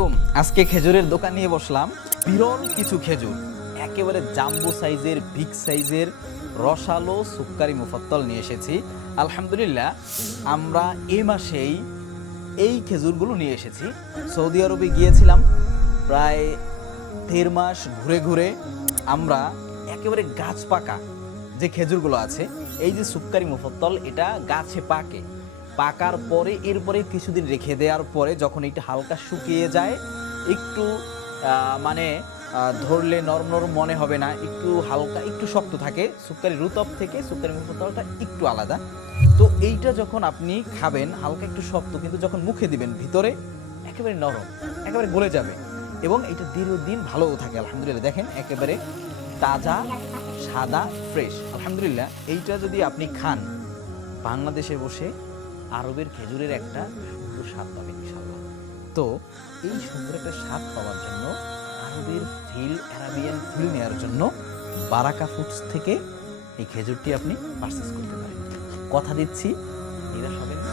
আলাইকুম। আজকে খেজুরের দোকান নিয়ে বসলাম। বিরল কিছু খেজুর, একেবারে জাম্বো সাইজের, বিগ সাইজের, রসালো সুক্কারি মুফাত্তল নিয়ে এসেছি। আলহামদুলিল্লাহ, আমরা এই মাসেই এই খেজুরগুলো নিয়ে এসেছি। সৌদি আরবে গিয়েছিলাম প্রায় 1.5 মাস ঘুরে ঘুরে আমরা একেবারে গাছ পাকা যে খেজুরগুলো আছে, এই যে সুক্কারি মুফাত্তল, এটা গাছে পাকে। পাকার পরে এরপরে কিছুদিন রেখে দেওয়ার পরে যখন এটা হালকা শুকিয়ে যায়, একটু মানে ধরলে নরম নরম মনে হবে না, একটু হালকা একটু শক্ত থাকে। সুক্কারি রুতব থেকে সুক্কারি মুফাত্তলটা একটু আলাদা। তো এইটা যখন আপনি খাবেন হালকা একটু শক্ত, কিন্তু যখন মুখে দিবেন ভিতরে একেবারে নরম, একেবারে গলে যাবে এবং এটা দীর্ঘদিন ভালোও থাকে। আলহামদুলিল্লাহ, দেখেন একেবারে তাজা, সাদা, ফ্রেশ। আলহামদুলিল্লাহ, এইটা যদি আপনি খান বাংলাদেশে বসে আরবের খেজুরের একটা সুন্দর স্বাদ পাবেন ইনশাআল্লাহ। তো এই সুন্দর একটা স্বাদ পাওয়ার জন্য, আরবের অ্যারাবিয়ান ফিল নেওয়ার জন্য বারাকা ফুডস থেকে এই খেজুরটি আপনি পারচেস করতে পারেন। কথা দিচ্ছি নিরাশ হবেন না।